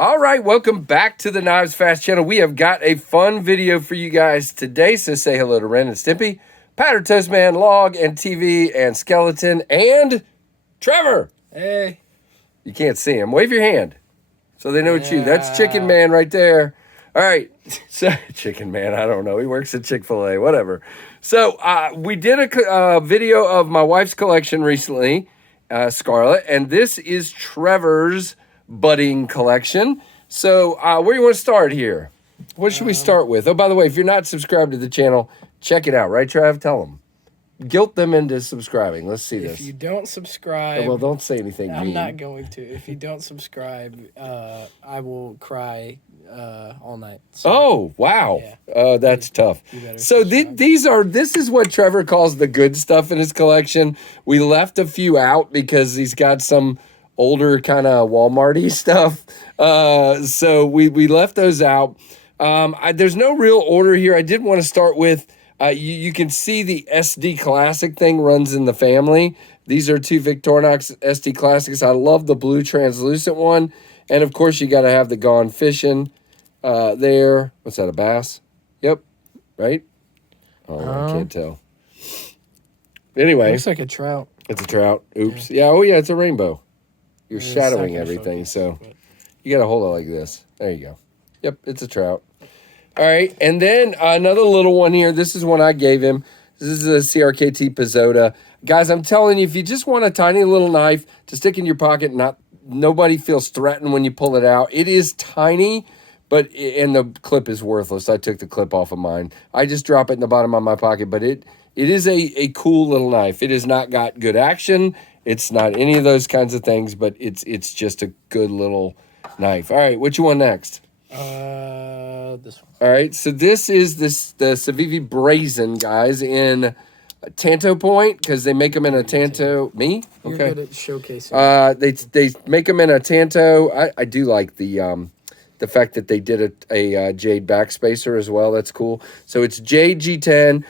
All right, welcome back to the KnivesFAST channel. We have got a fun video for you guys today, so say hello to Ren and Stimpy, Powder Toast Man, Log, and TV, and Skeleton, and Trevor. Hey. You can't see him. Wave your hand so they know it's you. That's Chicken Man right there. All right, so Chicken Man, I don't know. He works at Chick-fil-A, whatever. So we did a video of my wife's collection recently, Scarlett, and this is Trevor's budding collection. So where do you want to start here? What should we start with? Oh, by the way, if you're not subscribed to the channel, check it out, right, Trav? Tell them. Guilt them into subscribing. Let's see this. If you don't subscribe... Well, don't say anything I'm mean. not going to. If you don't subscribe, I will cry all night. So, oh, wow. Yeah. That's tough. So this is what Trevor calls the good stuff in his collection. We left a few out because he's got some older kind of Walmart-y stuff. So we left those out. There's no real order here. I did want to start with, you can see the SD Classic thing runs in the family. These are two Victorinox SD Classics. I love the blue translucent one. And, of course, you got to have the Gone Fishing there. What's that, a bass? Yep. Right? Oh, I can't tell. Anyway. Looks like a trout. It's a trout. Oops. Yeah, oh, yeah, it's a rainbow. You're shadowing everything, so you got to hold it like this. There you go. Yep, it's a trout. All right, and then another little one here. This is one I gave him. This is a CRKT Pico. Guys, I'm telling you, if you just want a tiny little knife to stick in your pocket, nobody feels threatened when you pull it out. It is tiny, and the clip is worthless. I took the clip off of mine. I just drop it in the bottom of my pocket, but it is a cool little knife. It has not got good action. It's not any of those kinds of things, but it's just a good little knife. All right, what you want next? This one. All right, so this is the CRKT Brazen, guys, in Tanto point, because they make them in a Tanto. Me? Okay. You're good at showcasing. They make them in a Tanto. I do like the fact that they did a jade backspacer as well. That's cool. So it's jade G10.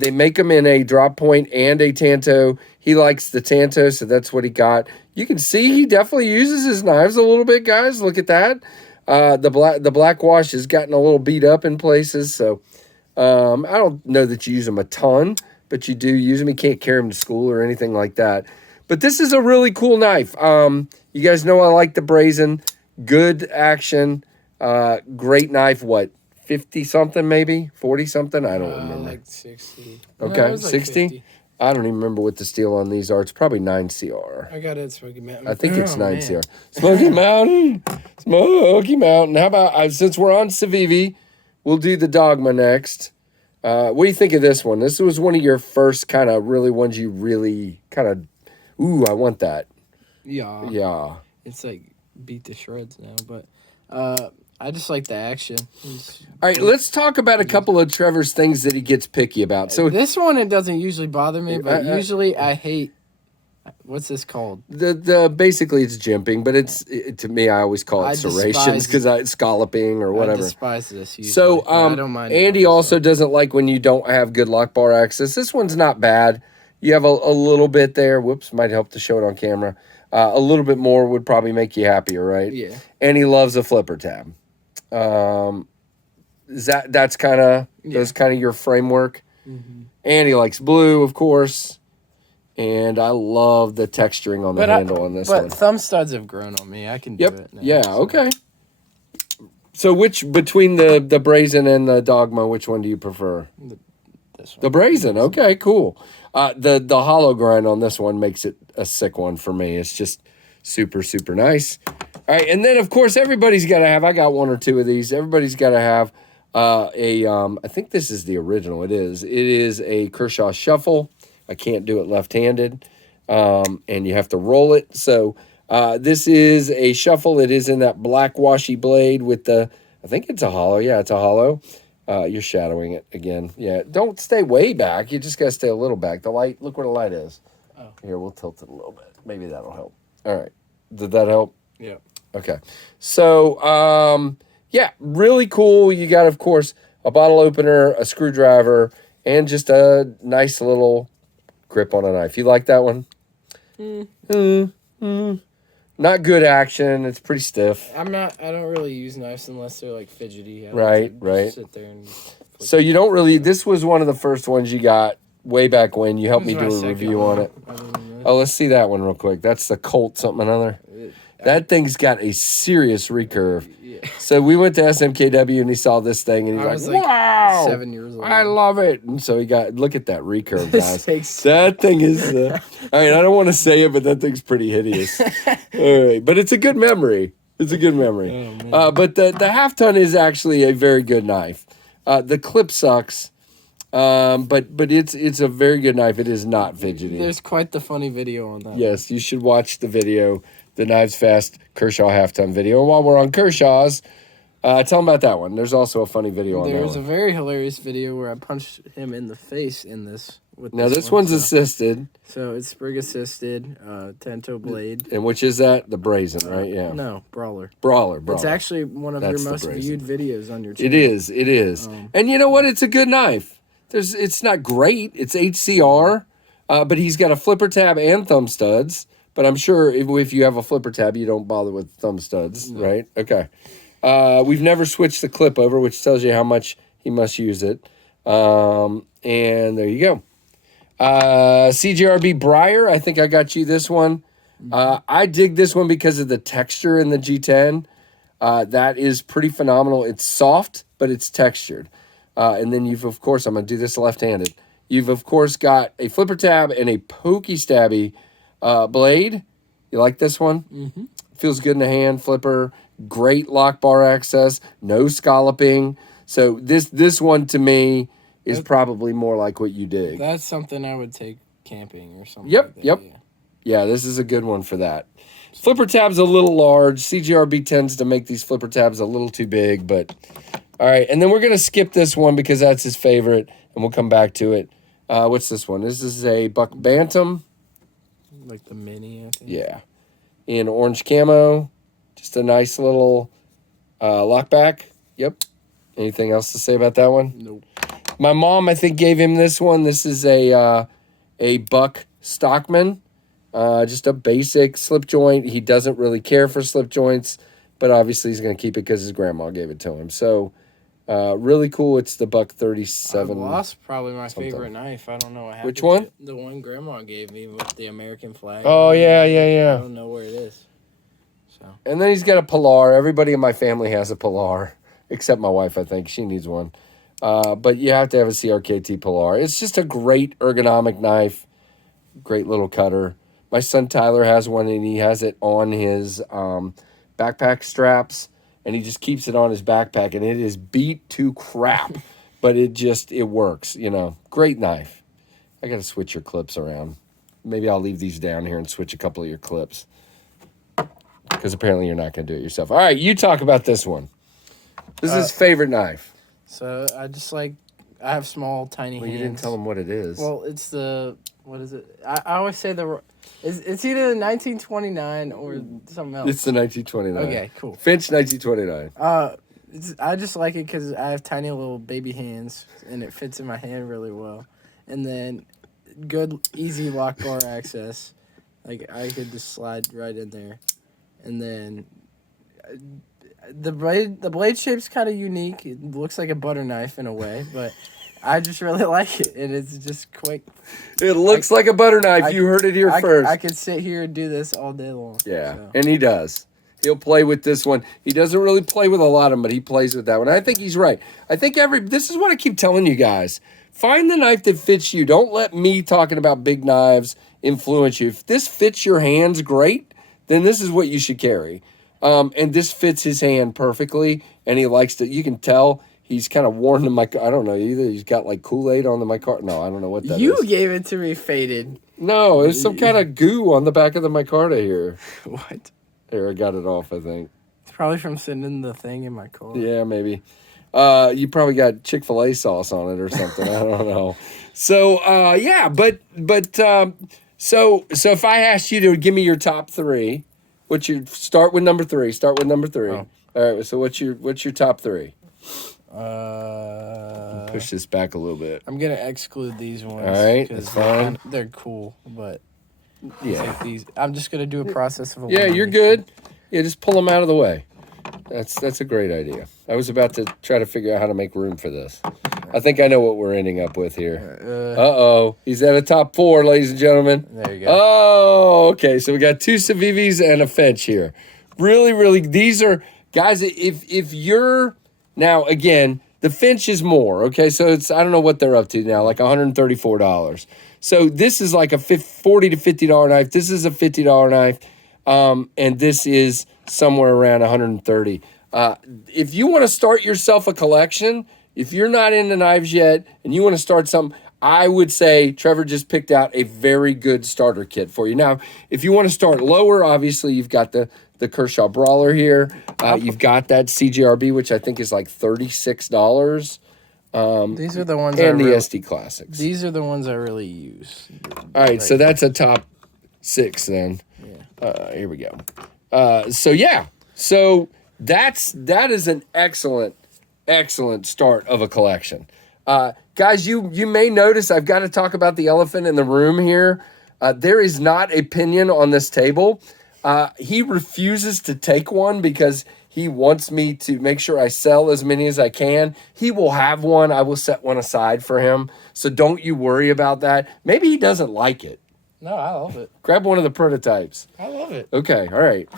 They make them in a drop point and a Tanto. He likes the Tanto, so that's what he got. You can see he definitely uses his knives a little bit, guys. Look at that. The black wash has gotten a little beat up in places, so I don't know that you use them a ton, but you do use them. You can't carry them to school or anything like that. But this is a really cool knife. You guys know I like the Brazen. Good action. Great knife. What, 50-something maybe? 40-something? I don't remember. Like 60. Okay, No, it was like 60? 50. I don't even remember what the steel on these are. It's probably 9CR. I got it at Smoky Mountain. I think it's 9CR. Smoky Mountain. Smoky Mountain. How about, since we're on CJRB, we'll do the Dogma next. What do you think of this one? This was one of your first kind of really ones you really kind of, ooh, I want that. Yeah. Yeah. It's like beat to shreds now, but I just like the action. All right, let's talk about a couple of Trevor's things that he gets picky about. So this one, it doesn't usually bother me, but usually I hate, what's this called? Basically it's jimping, but to me I always call it serrations because it's scalloping or whatever. I despise this usually. So I don't mind Andy also doesn't like when you don't have good lock bar access. This one's not bad. You have a little bit there. Whoops, might help to show it on camera. A little bit more would probably make you happier, right? Yeah. And he loves a flipper tab. That's kind of that's kind of your framework. Mm-hmm. And he likes blue, of course. And I love the texturing on the handle on this one. But thumb studs have grown on me. I can do it now. Yeah, okay. So which, between the Brazen and the Dogma, which one do you prefer? This one. The Brazen, okay, cool. The hollow grind on this one makes it a sick one for me. It's just super, super nice. All right, and then, of course, everybody's got to have, I got one or two of these. Everybody's got to have I think this is the original. It is a Kershaw Shuffle. I can't do it left-handed, and you have to roll it. So this is a shuffle. It is in that black washy blade with the, I think it's a hollow. Yeah, it's a hollow. You're shadowing it again. Yeah, don't stay way back. You just got to stay a little back. The light, look where the light is. Oh. Here, we'll tilt it a little bit. Maybe that'll help. All right. Did that help? Yeah. Okay. So, yeah, really cool. You got, of course, a bottle opener, a screwdriver, and just a nice little grip on a knife. You like that one? Not Not good action. It's pretty stiff. I don't really use knives unless they're like fidgety. I Right, like to right. Sit there and. So you don't really. This was one of the first ones you got way back when. You helped me do a review on it. Oh, let's see that one real quick. That's the Colt something another. That thing's got a serious recurve. Yeah. So we went to SMKW and he saw this thing and he's like, "Wow, 7 years old. I love it." And so he got look at that recurve, guys. That thing is. I mean, I don't want to say it, but that thing's pretty hideous. All right, but it's a good memory. It's a good memory. But the half ton is actually a very good knife. The clip sucks. But it's a very good knife. It is not fidgety. There's quite the funny video on that. Yes, you should watch the video, the KnivesFAST Kershaw half-ton video. And while we're on Kershaw's, tell them about that one. There's also a funny video on that one. There's a very hilarious video where I punched him in the face in this. Now this one's assisted. So it's sprig assisted, 10-toe blade. And which is that? The Brazen, right? Yeah. No, Brawler. Brawler. It's actually one of your most viewed videos on your channel. It is. And you know what? It's a good knife. It's not great. It's HCR, but he's got a flipper tab and thumb studs. But I'm sure if you have a flipper tab, you don't bother with thumb studs, right? Okay. We've never switched the clip over, which tells you how much he must use it. And there you go. CJRB Breyer, I think I got you this one. I dig this one because of the texture in the G10. That is pretty phenomenal. It's soft, but it's textured. And then you've, of course, I'm going to do this left-handed. You've, of course, got a flipper tab and a pokey stabby blade. You like this one? Mm-hmm. Feels good in the hand. Flipper, great lock bar access, no scalloping. So this one, to me, is probably more like what you dig. That's something I would take camping or something Yep, like that. yep. Yeah, this is a good one for that. Flipper tab's a little large. CJRB tends to make these flipper tabs a little too big, but... All right, and then we're going to skip this one because that's his favorite, and we'll come back to it. What's this one? This is a Buck Bantam. Like the mini, I think. Yeah. In orange camo. Just a nice little lockback. Yep. Anything else to say about that one? Nope. My mom, I think, gave him this one. This is a Buck Stockman. Just a basic slip joint. He doesn't really care for slip joints, but obviously he's going to keep it because his grandma gave it to him. So... really cool. It's the Buck 37. I lost probably my favorite knife. I don't know what happened. Which one? The one Grandma gave me with the American flag. Oh, yeah. I don't know where it is. So. And then he's got a Pilar. Everybody in my family has a Pilar, except my wife, I think. She needs one. But you have to have a CRKT Pilar. It's just a great ergonomic knife. Great little cutter. My son Tyler has one, and he has it on his backpack straps. And he just keeps it on his backpack, and it is beat to crap. But it works, you know. Great knife. I got to switch your clips around. Maybe I'll leave these down here and switch a couple of your clips. Because apparently you're not going to do it yourself. All right, you talk about this one. This is his favorite knife. So I have small, tiny hands. You didn't tell him what it is. Well, it's the, what is it? I always say it's either the 1929 or something else. It's the 1929. Okay, cool. Finch 1929. I just like it because I have tiny little baby hands, and it fits in my hand really well. And then good, easy lock bar access. Like, I could just slide right in there. And then the blade shape's kind of unique. It looks like a butter knife in a way, but I just really like it, and it's just quick. It looks like a butter knife. You heard it here first. I could sit here and do this all day long. Yeah, so. And he does. He'll play with this one. He doesn't really play with a lot of them, but he plays with that one. I think he's right. I think this is what I keep telling you guys. Find the knife that fits you. Don't let me talking about big knives influence you. If this fits your hands great, then this is what you should carry. And this fits his hand perfectly, and he likes to, you can tell he's kind of worn the mic. I don't know, either he's got like Kool-Aid on the micarta. No, I don't know what that is. You gave it to me faded. No, it's some kind of goo on the back of the micarta here. What? There, I got it off, I think. It's probably from sending the thing in my car. Yeah, maybe. You probably got Chick-fil-A sauce on it or something. I don't know. So, so if I asked you to give me your top three, start with number three. Oh. All right, so what's your top three? Push this back a little bit. I'm gonna exclude these ones. All right, that's fine. They're cool, but Yeah. Take these. I'm just gonna do a process of Yeah, you're elimination. good. Yeah, just pull them out of the way. That's a great idea. I was about to try to figure out how to make room for this. I think I know what we're ending up with here. Uh-oh. He's at a top 4, ladies and gentlemen. There you go. Oh, okay. So we got 2 Civivis and a Finch here. Really, really, these are, guys, if you're, now, again, the Finch is more, okay? So it's, I don't know what they're up to now, like $134. So this is like a $40 to $50 knife. This is a $50 knife. And this is somewhere around 130. If you want to start yourself a collection, if you're not into knives yet and you want to start something, I would say Trevor just picked out a very good starter kit for you. Now, if you want to start lower, obviously you've got the Kershaw Brawler here. You've got that CJRB, which I think is like $36. These are the ones. And the SD Classics. These are the ones I really use. All right, so that's a top 6 then. Yeah. Here we go. So that is an excellent start of a collection. Guys, you may notice I've got to talk about the elephant in the room here. There is not a pinion on this table. He refuses to take one because he wants me to make sure I sell as many as I can. He will have one. I will set one aside for him. So don't you worry about that. Maybe he doesn't like it. No, I love it. Grab one of the prototypes. I love it. Okay, all right.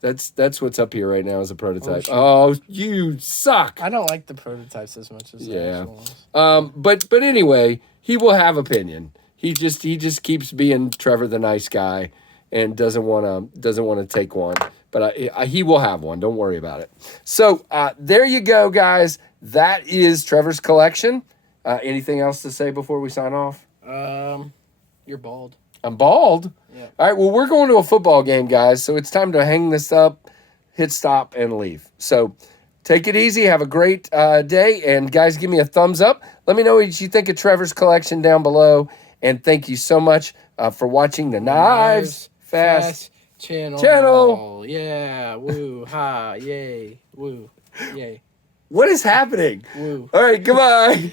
That's what's up here right now as a prototype. Oh, oh you suck. I don't like the prototypes as much as the actual ones. But anyway, he will have opinion. He just keeps being Trevor the nice guy and doesn't want to take one. But he will have one. Don't worry about it. So there you go, guys. That is Trevor's collection. Anything else to say before we sign off? You're bald. I'm bald? Yeah. All right, well, we're going to a football game, guys, so it's time to hang this up, hit stop, and leave. So take it easy. Have a great day. And, guys, give me a thumbs up. Let me know what you think of Trevor's collection down below. And thank you so much for watching the Knives Fast channel. Yeah. Woo. Ha. Yay. Woo. Yay. What is happening? Woo. All right, goodbye.